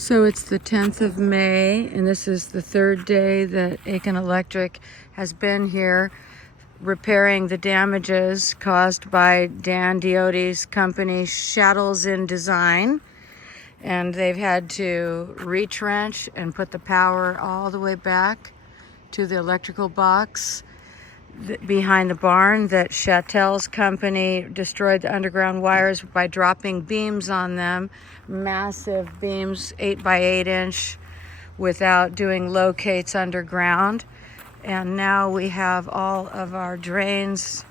So it's the 10th of May, and this is the third day that Aiken Electric has been here repairing the damages caused by Dan Diotte's company, Chattels in Design. And they've had to retrench and put the power all the way back to the electrical box behind the barn that Chattel's company destroyed the underground wires by dropping beams on them, massive beams, 8 by 8 inch, without doing locates underground. And now we have all of our drains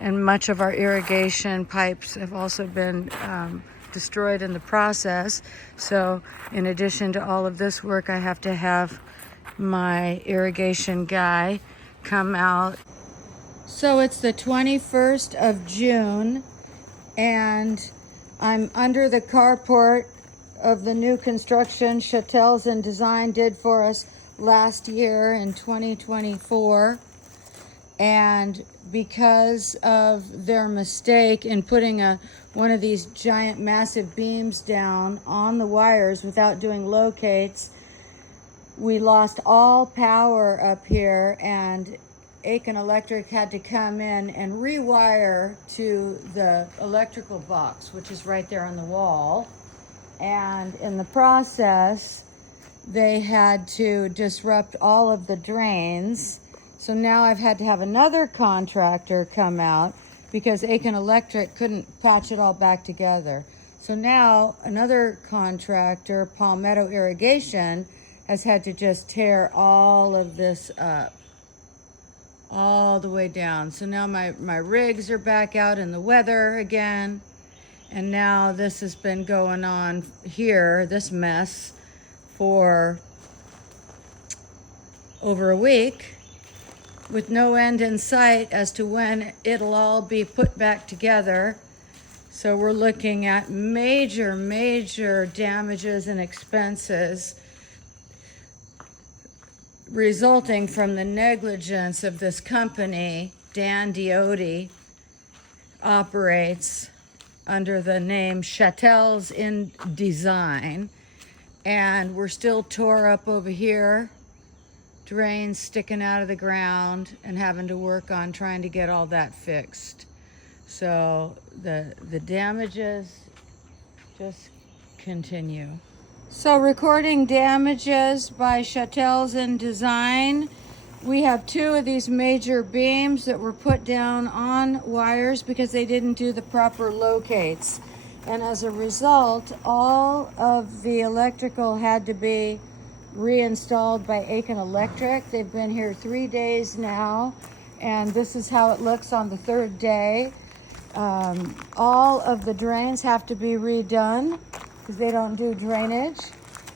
and much of our irrigation pipes have also been destroyed in the process. So in addition to all of this work, I have to have my irrigation guy come out. So it's the 21st of June, and I'm under the carport of the new construction Chattels in Design did for us last year in 2024. And because of their mistake in putting one of these giant massive beams down on the wires without doing locates, we lost all power up here, and Aiken Electric had to come in and rewire to the electrical box, which is right there on the wall. And in the process, they had to disrupt all of the drains. So now I've had to have another contractor come out because Aiken Electric couldn't patch it all back together. So now another contractor, Palmetto Irrigation, has had to just tear all of this up, all the way down. So now my rigs are back out in the weather again. And now this has been going on here, this mess, for over a week, with no end in sight as to when it'll all be put back together. So we're looking at major damages and expenses resulting from the negligence of this company. Dan Diotte operates under the name Chattels in Design. And we're still tore up over here, drains sticking out of the ground, and having to work on trying to get all that fixed. So the damages just continue. So recording damages by Chattels in Design. We have 2 of these major beams that were put down on wires because they didn't do the proper locates. And as a result, all of the electrical had to be reinstalled by Aiken Electric. They've been here 3 days now, and this is how it looks on the 3rd day. All of the drains have to be redone because they don't do drainage.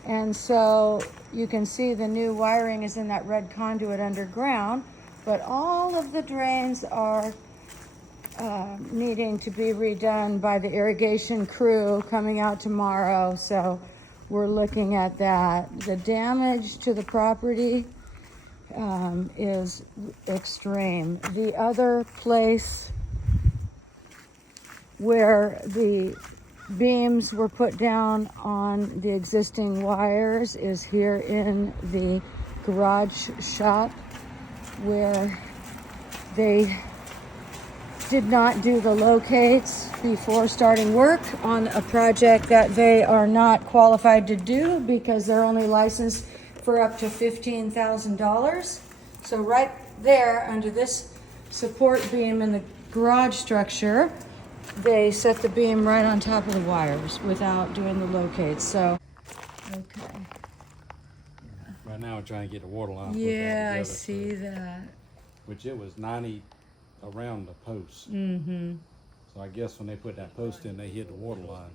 And so you can see the new wiring is in that red conduit underground, but all of the drains are needing to be redone by the irrigation crew coming out tomorrow. So we're looking at that. The damage to the property is extreme. The other place where the beams were put down on the existing wires is here in the garage shop, where they did not do the locates before starting work on a project that they are not qualified to do because they're only licensed for up to $15,000. So right there under this support beam in the garage structure, they set the beam right on top of the wires without doing the locates. So, okay. Right now we're trying to get the water line put Yeah, back I together, see that. which it was 90 around the post. Mm-hmm. So I guess when they put that post in, they hit the water line.